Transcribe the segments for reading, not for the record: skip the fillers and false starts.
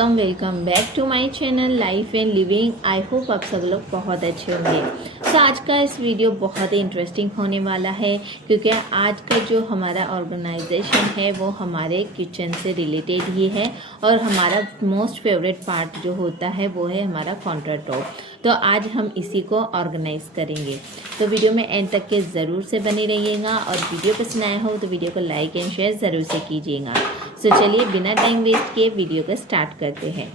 Welcome back to my channel life and living. I hope आप सब लोग बहुत अच्छे होंगे। तो आज का इस वीडियो बहुत ही इंटरेस्टिंग होने वाला है क्योंकि आज का जो हमारा ऑर्गेनाइजेशन है वो हमारे किचन से रिलेटेड ही है और हमारा मोस्ट फेवरेट पार्ट जो होता है वो है हमारा काउंटर टॉप। तो आज हम इसी को ऑर्गेनाइज करेंगे। तो वीडियो में एंड तक के ज़रूर से बने रहिएगा और वीडियो पसंद आया हो तो वीडियो को लाइक एंड शेयर ज़रूर से कीजिएगा। तो चलिए बिना टाइम वेस्ट किए वीडियो को स्टार्ट करते हैं।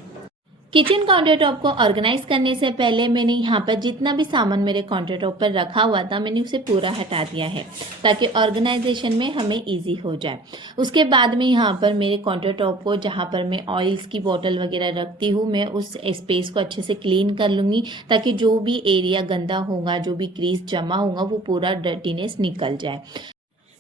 किचन काउंटर टॉप को ऑर्गेनाइज करने से पहले मैंने यहाँ पर जितना भी सामान मेरे काउंटर टॉप पर रखा हुआ था मैंने उसे पूरा हटा दिया है ताकि ऑर्गेनाइजेशन में हमें इजी हो जाए। उसके बाद में यहाँ पर मेरे काउंटर टॉप को जहाँ पर मैं ऑयल्स की बोतल वगैरह रखती हूँ मैं उस स्पेस को अच्छे से क्लीन कर लूँगी ताकि जो भी एरिया गंदा होगा, जो भी ग्रीस जमा होगा वो पूरा डर्टीनेस निकल जाए।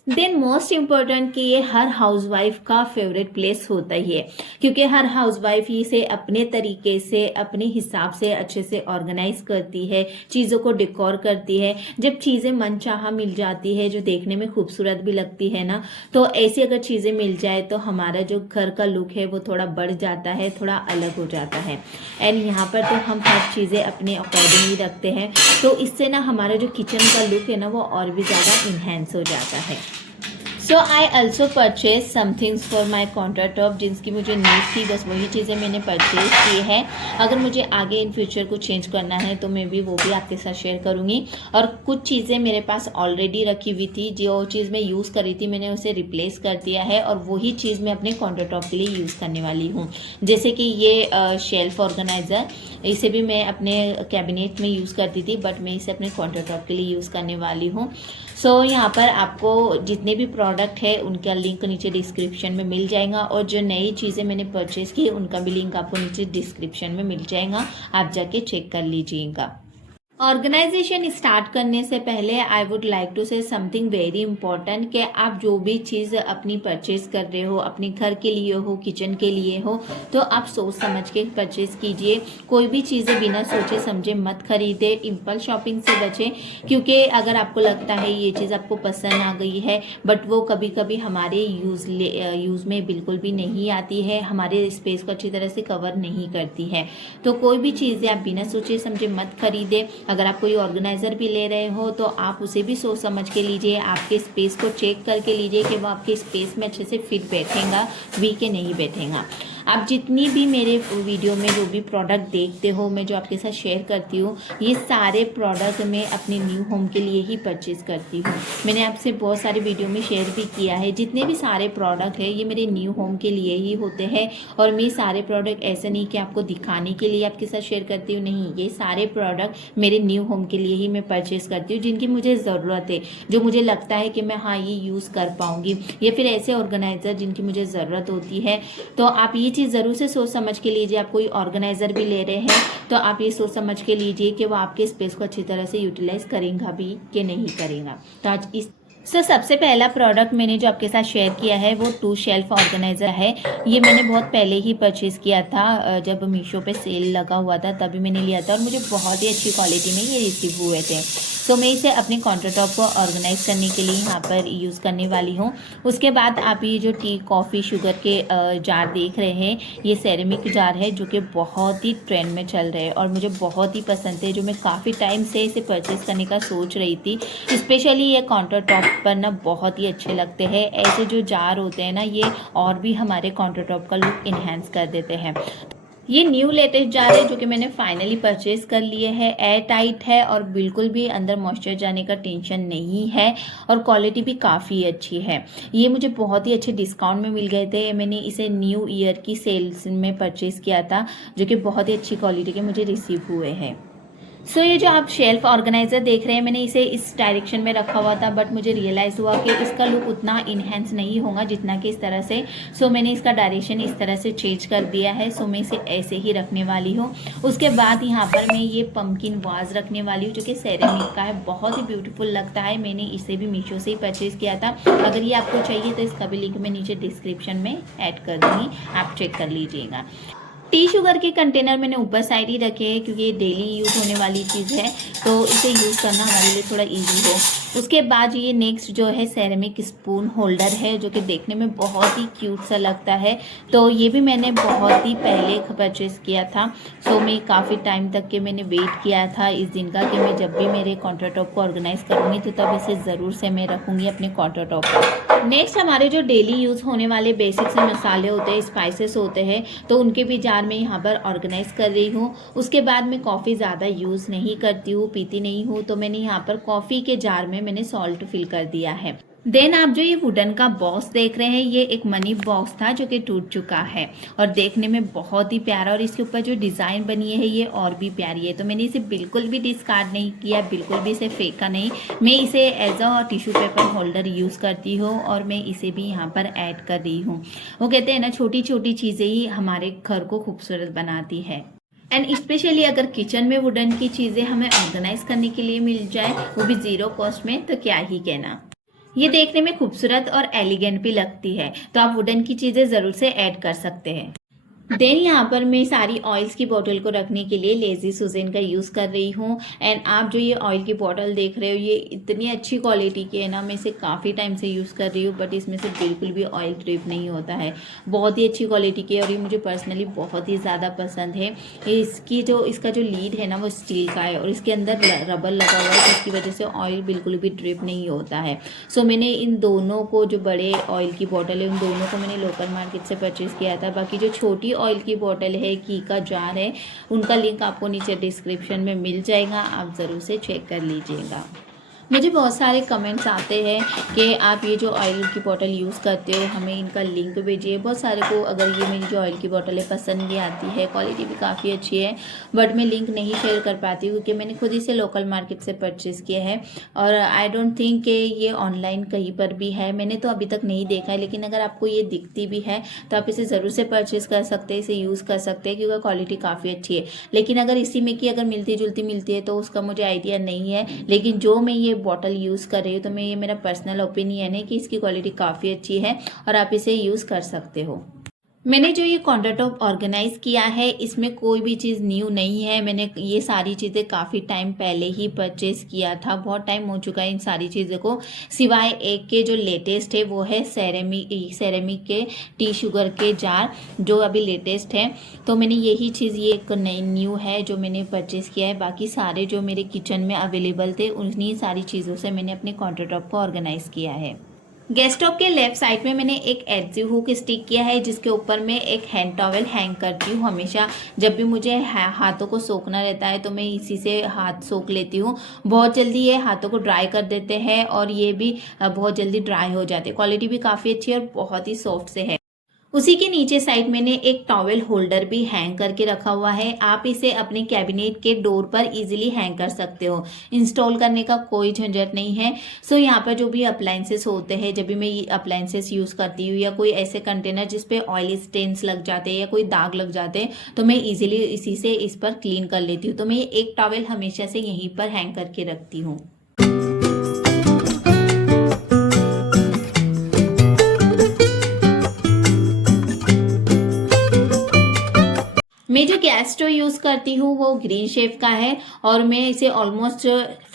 देन मोस्ट इम्पॉर्टेंट कि ये हर हाउसवाइफ का फेवरेट प्लेस होता ही है क्योंकि हर हाउसवाइफ इसे अपने तरीके से अपने हिसाब से अच्छे से ऑर्गेनाइज करती है, चीज़ों को डेकोर करती है। जब चीज़ें मनचाहा मिल जाती है जो देखने में खूबसूरत भी लगती है ना, तो ऐसी अगर चीज़ें मिल जाए तो हमारा जो घर का लुक है वो थोड़ा बढ़ जाता है, थोड़ा अलग हो जाता है। एंड यहाँ पर तो हम हर चीज़ें अपने अकॉर्डिंग ही रखते हैं तो इससे ना हमारा जो किचन का लुक है ना वो और भी ज़्यादा इन्हेंस हो जाता है। So I also purchase some things for my counter top जिनकी मुझे नीड थी, बस वही चीज़ें मैंने परचेज की है। अगर मुझे आगे इन फ्यूचर को चेंज करना है तो मैं भी वो भी आपके साथ शेयर करूँगी। और कुछ चीज़ें मेरे पास ऑलरेडी रखी हुई थी, जो चीज़ मैं यूज़ कर रही थी मैंने उसे रिप्लेस कर दिया है और वही चीज़ मैं अपने काउंटर टॉप के लिए यूज़ करने वाली हूँ। जैसे कि ये शेल्फ ऑर्गेनाइज़र, इसे भी मैं अपने कैबिनेट में यूज़ करती थी बट मैं इसे अपने काउंटर टॉप के लिए यूज़ करने वाली हूँ। सो यहाँ पर आपको जितने भी प्रोडक्ट है उनका लिंक नीचे डिस्क्रिप्शन में मिल जाएगा और जो नई चीज़ें मैंने परचेज़ की उनका भी लिंक आपको नीचे डिस्क्रिप्शन में मिल जाएगा, आप जाके चेक कर लीजिएगा। ऑर्गेनाइजेशन स्टार्ट करने से पहले I would like to say something very important कि आप जो भी चीज़ अपनी परचेज कर रहे हो, अपने घर के लिए हो, किचन के लिए हो, तो आप सोच समझ के परचेज कीजिए। कोई भी चीज़ें बिना सोचे समझे मत खरीदे, इम्पल्स शॉपिंग से बचें क्योंकि अगर आपको लगता है ये चीज़ आपको पसंद आ गई है बट वो कभी कभी हमारे यूज़ में बिल्कुल भी नहीं आती है, हमारे स्पेस को अच्छी तरह से कवर नहीं करती है, तो कोई भी चीज़ें आप बिना सोचे समझे मत खरीदें। अगर आप कोई ऑर्गेनाइज़र भी ले रहे हो तो आप उसे भी सोच समझ के लीजिए, आपके स्पेस को चेक करके लीजिए कि वो आपके स्पेस में अच्छे से फिट बैठेगा भी कि नहीं बैठेगा। आप जितनी भी मेरे वीडियो में जो भी प्रोडक्ट देखते हो, मैं जो आपके साथ शेयर करती हूँ, ये सारे प्रोडक्ट मैं अपने न्यू होम के लिए ही परचेज़ करती हूँ। मैंने आपसे बहुत सारे वीडियो में शेयर भी किया है, जितने भी सारे प्रोडक्ट है ये मेरे न्यू होम के लिए ही होते हैं। और मैं सारे प्रोडक्ट ऐसे नहीं कि आपको दिखाने के लिए आपके साथ शेयर करती हूँ, नहीं, ये सारे प्रोडक्ट मेरे न्यू होम के लिए ही मैं परचेज़ करती हूँ जिनकी मुझे ज़रूरत है, जो मुझे लगता है कि मैं हाँ ये यूज़ कर पाऊँगी, या फिर ऐसे ऑर्गेनाइज़र जिनकी मुझे ज़रूरत होती है। तो आप ये चीज़ ज़रूर से सोच समझ के लीजिए। आप कोई ऑर्गेनाइज़र भी ले रहे हैं तो आप ये सोच समझ के लीजिए कि वो आपके स्पेस को अच्छी तरह से यूटिलाइज करेगा भी कि नहीं करेगा। तो आज इस सबसे पहला प्रोडक्ट मैंने जो आपके साथ शेयर किया है वो 2 शेल्फ ऑर्गेनाइज़र है। ये मैंने बहुत पहले ही परचेज़ किया था, जब मीशो पे सेल लगा हुआ था तभी मैंने लिया था और मुझे बहुत ही अच्छी क्वालिटी में ये रिसीव हुए थे। तो मैं इसे अपने काउंटर टॉप को ऑर्गेनाइज करने के लिए यहाँ पर यूज़ करने वाली हूँ। उसके बाद आप ये जो टी, कॉफ़ी, शुगर के जार देख रहे हैं, ये सेरेमिक जार है जो कि बहुत ही ट्रेंड में चल रहे हैं और मुझे बहुत ही पसंद है, जो मैं काफ़ी टाइम से इसे परचेज़ करने का सोच रही थी। स्पेशली ये काउंटर टॉप पर ना बहुत ही अच्छे लगते हैं। ऐसे जो जार होते हैं ना ये और भी हमारे काउंटर टॉप का लुक इन्हेंस कर देते हैं। ये न्यू लेटेस्ट जार है जो कि मैंने फाइनली परचेज कर लिए है। एयर टाइट है और बिल्कुल भी अंदर मॉइस्चर जाने का टेंशन नहीं है और क्वालिटी भी काफ़ी अच्छी है। ये मुझे बहुत ही अच्छे डिस्काउंट में मिल गए थे। मैंने इसे न्यू ईयर की सेल्स में परचेज़ किया था जो कि बहुत ही अच्छी क्वालिटी के मुझे रिसीव हुए हैं। सो ये जो आप शेल्फ ऑर्गेनाइज़र देख रहे हैं, मैंने इसे इस डायरेक्शन में रखा हुआ था बट मुझे रियलाइज़ हुआ कि इसका लुक उतना इन्हेंस नहीं होगा जितना कि इस तरह से। सो मैंने इसका डायरेक्शन इस तरह से चेंज कर दिया है। सो मैं इसे ऐसे ही रखने वाली हूँ। उसके बाद यहाँ पर मैं ये पम्पकिन वाज रखने वाली हूँ जो कि सेरेमिक का है, बहुत ही ब्यूटीफुल लगता है। मैंने इसे भी मीशो से ही परचेज़ किया था। अगर ये आपको चाहिए तो इसका भी लिंक मैं नीचे डिस्क्रिप्शन में ऐड कर दूँगी, आप चेक कर लीजिएगा। टी शुगर के कंटेनर मैंने ऊपर साइड ही रखे हैं क्योंकि ये डेली यूज़ होने वाली चीज़ है, तो इसे यूज़ करना हमारे लिए थोड़ा इजी हो। उसके बाद ये नेक्स्ट जो है सेरेमिक स्पून होल्डर है, जो कि देखने में बहुत ही क्यूट सा लगता है। तो ये भी मैंने बहुत ही पहले परचेज़ किया था। सो मैं काफ़ी टाइम तक के मैंने वेट किया था इस दिन का कि मैं जब भी मेरे काउंटर टॉप को ऑर्गेनाइज़ करूँगी तो तब इसे ज़रूर से मैं रखूँगी अपने काउंटर टॉप पर। नेक्स्ट हमारे जो डेली यूज़ होने वाले बेसिक से मसाले होते हैं, स्पाइसेस होते हैं, तो उनके भी जार में यहाँ पर ऑर्गेनाइज कर रही हूँ। उसके बाद मैं कॉफ़ी ज़्यादा यूज़ नहीं करती हूँ, पीती नहीं हूँ, तो मैंने यहाँ पर कॉफ़ी के जार में मैंने सॉल्ट फिल कर दिया है। देन आप जो ये वुडन का बॉक्स देख रहे हैं, ये एक मनी बॉक्स था जो कि टूट चुका है और देखने में बहुत ही प्यारा, और इसके ऊपर जो डिज़ाइन बनी है ये और भी प्यारी है। तो मैंने इसे बिल्कुल भी डिस्कार्ड नहीं किया, बिल्कुल भी इसे फेंका नहीं। मैं इसे as a tissue paper holder use करती हूँ और मैं इसे भी यहाँ पर ऐड कर रही हूँ। वो कहते हैं ना, छोटी छोटी चीज़ें ही हमारे घर को खूबसूरत बनाती है। एंड स्पेशली अगर किचन में वुडन की चीज़ें हमें ऑर्गेनाइज करने के लिए मिल जाए, वो भी ज़ीरो कॉस्ट में, तो क्या ही कहना। ये देखने में खूबसूरत और एलिगेंट भी लगती है, तो आप वुडन की चीज़ें ज़रूर से ऐड कर सकते हैं। देन यहाँ पर मैं सारी ऑयल्स की बोतल को रखने के लिए लेजी सुजेन का यूज़ कर रही हूँ। एंड आप जो ये ऑयल की बोतल देख रहे हो, ये इतनी अच्छी क्वालिटी की है ना, मैं इसे काफ़ी टाइम से यूज़ कर रही हूँ, बट इसमें से बिल्कुल भी ऑयल ड्रिप नहीं होता है। बहुत ही अच्छी क्वालिटी की है और ये मुझे पर्सनली बहुत ही ज़्यादा पसंद है। इसका जो लीड है ना, वो स्टील का है और इसके अंदर रबर लगा हुआ है, जिसकी वजह से ऑयल बिल्कुल भी ड्रिप नहीं होता है। सो मैंने इन दोनों को, जो बड़े ऑयल की बोतल है, उन दोनों को मैंने लोकल मार्केट से परचेज़ किया था। बाकी जो छोटी ऑयल की बोतल है, घी का जार है, उनका लिंक आपको नीचे डिस्क्रिप्शन में मिल जाएगा, आप ज़रूर से चेक कर लीजिएगा। मुझे बहुत सारे कमेंट्स आते हैं कि आप ये जो ऑयल की बोतल यूज़ करते हो, हमें इनका लिंक भेजिए। बहुत सारे को अगर ये मेरी जो ऑयल की बोतल है पसंद भी आती है, क्वालिटी भी काफ़ी अच्छी है, बट मैं लिंक नहीं शेयर कर पाती क्योंकि मैंने खुद इसे लोकल मार्केट से परचेज़ किया है और आई डोंट थिंक कि ये ऑनलाइन कहीं पर भी है। मैंने तो अभी तक नहीं देखा है, लेकिन अगर आपको ये दिखती भी है तो आप इसे ज़रूर से परचेज़ कर सकते हैं, इसे यूज़ कर सकते हैं क्योंकि क्वालिटी काफ़ी अच्छी है। लेकिन अगर इसी में की अगर मिलती जुलती मिलती है तो उसका मुझे आइडिया नहीं है, लेकिन जो मैं ये बॉटल यूज़ कर रही हूँ, तो मैं, ये मेरा पर्सनल ओपिनियन है कि इसकी क्वालिटी काफ़ी अच्छी है और आप इसे यूज़ कर सकते हो। मैंने जो ये काउंटर टॉप ऑर्गेनाइज किया है, इसमें कोई भी चीज़ न्यू नहीं है। मैंने ये सारी चीज़ें काफ़ी टाइम पहले ही परचेज़ किया था, बहुत टाइम हो चुका है इन सारी चीज़ों को, सिवाय एक के जो लेटेस्ट है वो है सेरेमिक के टी शुगर के जार, जो अभी लेटेस्ट है। तो मैंने यही चीज़, ये एक नई न्यू है जो मैंने परचेज़ किया है। बाकी सारे जो मेरे किचन में अवेलेबल थे, उन्हीं सारी चीज़ों से मैंने अपने काउंटर टॉप को ऑर्गेनाइज़ किया है। गैस स्टोव के लेफ्ट साइड में मैंने एक एडहेसिव हुक स्टिक किया है, जिसके ऊपर मैं एक हैंड टॉवेल हैंग करती हूँ हमेशा। जब भी मुझे हाथों को सोखना रहता है तो मैं इसी से हाथ सोख लेती हूँ। बहुत जल्दी ये हाथों को ड्राई कर देते हैं और ये भी बहुत जल्दी ड्राई हो जाते हैं। क्वालिटी भी काफ़ी अच्छी है और बहुत ही सॉफ्ट से है। उसी के नीचे साइड मैंने एक टॉवेल होल्डर भी हैंग करके रखा हुआ है। आप इसे अपने कैबिनेट के डोर पर इजीली हैंग कर सकते हो, इंस्टॉल करने का कोई झंझट नहीं है। सो यहाँ पर जो भी अप्लाइंसेस होते हैं, जब भी मैं ये अप्लाइंसेस यूज़ करती हूँ या कोई ऐसे कंटेनर जिस पे ऑयल स्टेन्स लग जाते हैं या कोई दाग लग जाते हैं, तो मैं इजीली इसी से इस पर क्लीन कर लेती हूँ। तो मैं एक टॉवेल हमेशा से यहीं पर हैंग करके रखती हूँ। मैं जो गैस स्टोव यूज़ करती हूँ वो ग्रीन शेफ का है और मैं इसे ऑलमोस्ट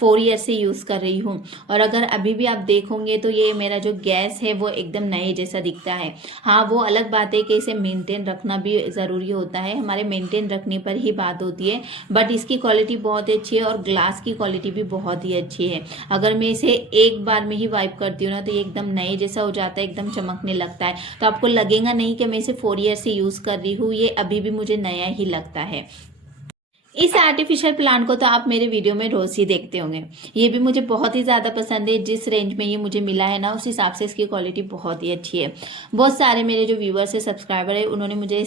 4 ईयर से यूज़ कर रही हूँ। और अगर अभी भी आप देखोगे तो ये मेरा जो गैस है वो एकदम नए जैसा दिखता है। हाँ, वो अलग बात है कि इसे मेंटेन रखना भी ज़रूरी होता है, हमारे मेंटेन रखने पर ही बात होती है। बट इसकी क्वालिटी बहुत अच्छी है और ग्लास की क्वालिटी भी बहुत ही अच्छी है। अगर मैं इसे एक बार में ही वाइप करती हूँ ना, तो ये एकदम नए जैसा हो जाता है, एकदम चमकने लगता है। तो आपको लगेगा नहीं कि मैं इसे 4 ईयर से यूज़ कर रही हूँ, ये अभी भी मुझे नया ही लगता है। इस आर्टिफिशियल प्लांट को तो आप मेरे वीडियो में रोज ही देखते होंगे। ये भी मुझे बहुत ही ज़्यादा पसंद है। जिस रेंज में ये मुझे मिला है ना, उस हिसाब से इसकी क्वालिटी बहुत ही अच्छी है। बहुत सारे मेरे जो व्यूवर्स है, सब्सक्राइबर है, उन्होंने मुझे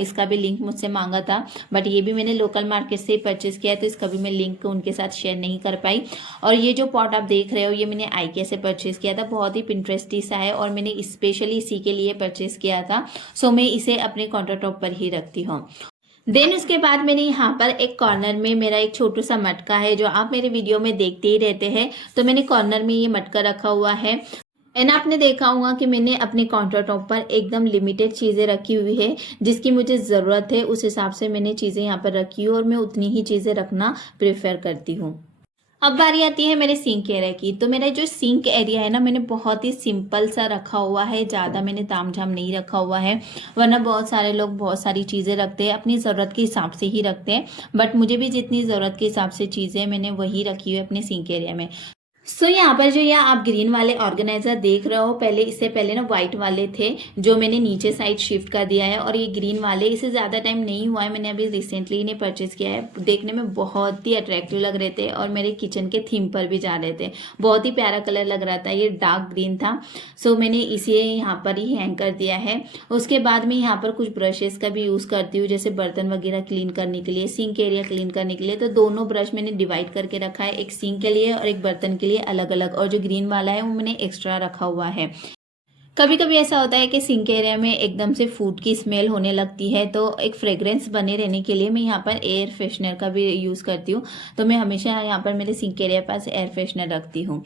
इसका भी लिंक मुझसे मांगा था, बट ये भी मैंने लोकल मार्केट से ही परचेज़ किया है, तो इसका भी मैं लिंक उनके साथ शेयर नहीं कर पाई। और ये जो पॉट आप देख रहे हो, ये मैंने IKEA से परचेज़ किया था, बहुत ही पिंटरेस्टी सा है और मैंने स्पेशली इसी के लिए परचेज़ किया था। सो मैं इसे अपने काउंटर टॉप पर ही रखती हूँ। देन उसके बाद मैंने यहाँ पर एक कॉर्नर में मेरा एक छोटू सा मटका है, जो आप मेरे वीडियो में देखते ही रहते हैं, तो मैंने कॉर्नर में ये मटका रखा हुआ है। एंड आपने देखा होगा कि मैंने अपने काउंटर टॉप पर एकदम लिमिटेड चीज़ें रखी हुई है, जिसकी मुझे ज़रूरत है उस हिसाब से मैंने चीज़ें यहाँ पर रखी हूँ और मैं उतनी ही चीज़ें रखना प्रेफर करती हूँ। अब बारी आती है मेरे सिंक एरिया की। तो मेरा जो सिंक एरिया है ना, मैंने बहुत ही सिंपल सा रखा हुआ है, ज़्यादा मैंने तामझाम नहीं रखा हुआ है। वरना बहुत सारे लोग बहुत सारी चीज़ें रखते हैं, अपनी ज़रूरत के हिसाब से ही रखते हैं, बट मुझे भी जितनी ज़रूरत के हिसाब से चीज़ें मैंने वही रखी हुई है अपने सिंक एरिया में। यहाँ पर जो ये आप ग्रीन वाले ऑर्गेनाइजर देख रहे हो, पहले इससे पहले ना व्हाइट वाले थे जो मैंने नीचे साइड शिफ्ट कर दिया है, और ये ग्रीन वाले इसे ज़्यादा टाइम नहीं हुआ है, मैंने अभी रिसेंटली इन्हें परचेज किया है। देखने में बहुत ही अट्रैक्टिव लग रहे थे और मेरे किचन के थीम पर भी जा रहे थे। बहुत ही प्यारा कलर लग रहा था, ये डार्क ग्रीन था। मैंने इसे यहाँ पर ही हैंग कर दिया है। उसके बाद में यहाँ पर कुछ ब्रशेस का भी यूज़ करती हूँ, जैसे बर्तन वगैरह क्लीन करने के लिए, सिंक एरिया क्लीन करने के लिए। तो दोनों ब्रश मैंने डिवाइड करके रखा है, एक सिंक के लिए और एक बर्तन के लिए अलग अलग, और जो ग्रीन वाला है वो मैंने एक्स्ट्रा रखा हुआ है। कभी कभी ऐसा होता है कि सिंक एरिया में एकदम से फूड की स्मेल होने लगती है, तो एक फ्रेग्रेंस बने रहने के लिए मैं यहाँ पर एयर फ्रेशनर का भी यूज़ करती हूँ। तो मैं हमेशा यहाँ पर मेरे सिंक एरिया पास एयर फ्रेशनर रखती हूँ।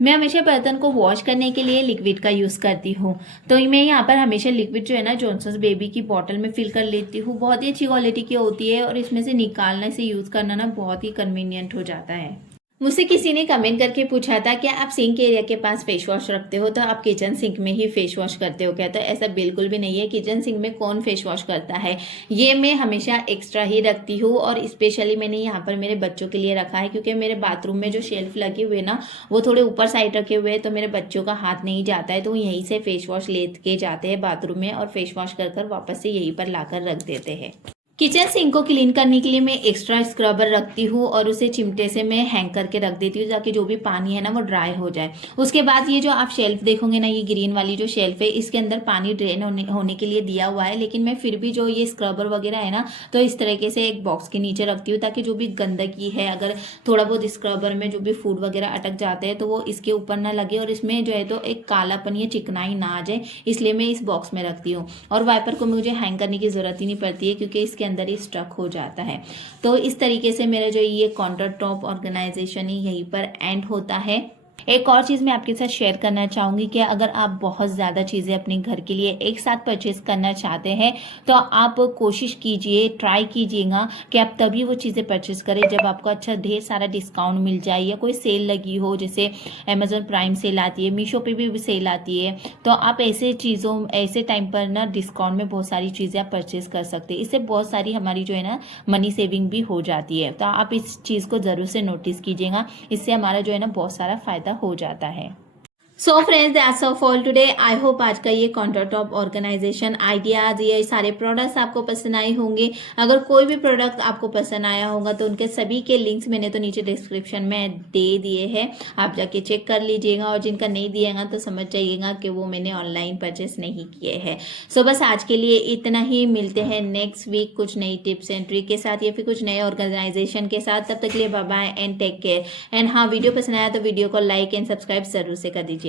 मैं हमेशा बर्तन को वॉश करने के लिए लिक्विड का यूज़ करती हूँ। तो मैं यहाँ पर हमेशा लिक्विड जो है ना, जॉनसन्स बेबी की बॉटल में फिल कर लेती हूँ। बहुत ही अच्छी क्वालिटी की होती है और इसमें से निकालने से यूज़ करना ना बहुत ही कन्वीनियंट हो जाता है। मुझसे किसी ने कमेंट करके पूछा था कि आप सिंक एरिया के पास फेस वॉश रखते हो तो आप किचन सिंक में ही फेस वॉश करते हो क्या? तो ऐसा बिल्कुल भी नहीं है। किचन सिंक में कौन फेस वॉश करता है, ये मैं हमेशा एक्स्ट्रा ही रखती हूँ। और स्पेशली मैंने यहाँ पर मेरे बच्चों के लिए रखा है, क्योंकि मेरे बाथरूम में जो शेल्फ लगे हुए ना, वो थोड़े ऊपर साइड रखे हुए हैं, तो मेरे बच्चों का हाथ नहीं जाता है, तो यहीं से फेस वॉश ले के जाते हैं बाथरूम में और फेस वॉश कर वापस से यहीं पर लाकर रख देते हैं। किचन सिंक को क्लीन करने के लिए मैं एक्स्ट्रा स्क्रबर रखती हूँ और उसे चिमटे से मैं हैंग करके रख देती हूँ, ताकि जो भी पानी है ना वो ड्राई हो जाए। उसके बाद ये जो आप शेल्फ देखोगे ना, ये ग्रीन वाली जो शेल्फ है, इसके अंदर पानी ड्रेन होने के लिए दिया हुआ है, लेकिन मैं फिर भी जो ये स्क्रबर वगैरह है ना, तो इस तरीके से एक बॉक्स के नीचे रखती हूँ, ताकि जो भी गंदगी है, अगर थोड़ा बहुत स्क्रबर में जो भी फूड वगैरह अटक जाते हैं तो वो इसके ऊपर ना लगे और इसमें जो है तो एक कालापन या चिकनाई ना आ जाए, इसलिए मैं इस बॉक्स में रखती हूँ। और वाइपर को मुझे हैंग करने की जरूरत ही नहीं पड़ती है, क्योंकि इसके अंदर ही स्टक हो जाता है। तो इस तरीके से मेरा जो ये काउंटर टॉप ऑर्गेनाइजेशन ही यहीं पर एंड होता है। एक और चीज़ मैं आपके साथ शेयर करना चाहूँगी कि अगर आप बहुत ज़्यादा चीज़ें अपने घर के लिए एक साथ परचेज करना चाहते हैं, तो आप कोशिश कीजिए, ट्राई कीजिएगा कि आप तभी वो चीज़ें परचेज करें जब आपको अच्छा ढेर सारा डिस्काउंट मिल जाए या कोई सेल लगी हो, जैसे अमेजोन प्राइम सेल आती है, मीशो पे भी सेल आती है। तो आप ऐसे टाइम पर ना डिस्काउंट में बहुत सारी चीज़ें आप परचेज कर सकते हैं। इससे बहुत सारी हमारी जो है ना मनी सेविंग भी हो जाती है। तो आप इस चीज़ को ज़रूर से नोटिस कीजिएगा, इससे हमारा जो है ना बहुत सारा फ़ायदा हो जाता है। So friends, that's all for today. I hope आज का ये काउंटर टॉप ऑर्गेनाइजेशन आइडियाज, ये सारे प्रोडक्ट्स आपको पसंद आए होंगे। अगर कोई भी प्रोडक्ट आपको पसंद आया होगा तो उनके सभी के लिंक्स मैंने तो नीचे डिस्क्रिप्शन में दे दिए हैं, आप जाके चेक कर लीजिएगा। और जिनका नहीं दिएगा तो समझ जाइएगा कि वो मैंने ऑनलाइन परचेस नहीं किए हैं। सो बस आज के लिए इतना ही। मिलते हैं नेक्स्ट वीक कुछ नई टिप्स एंड ट्रिक के साथ या फिर कुछ नए ऑर्गेनाइजेशन के साथ। तब तक के लिए bye bye and take care. And हाँ, वीडियो पसंद आया तो वीडियो को लाइक एंड सब्सक्राइब जरूर से कर दीजिएगा।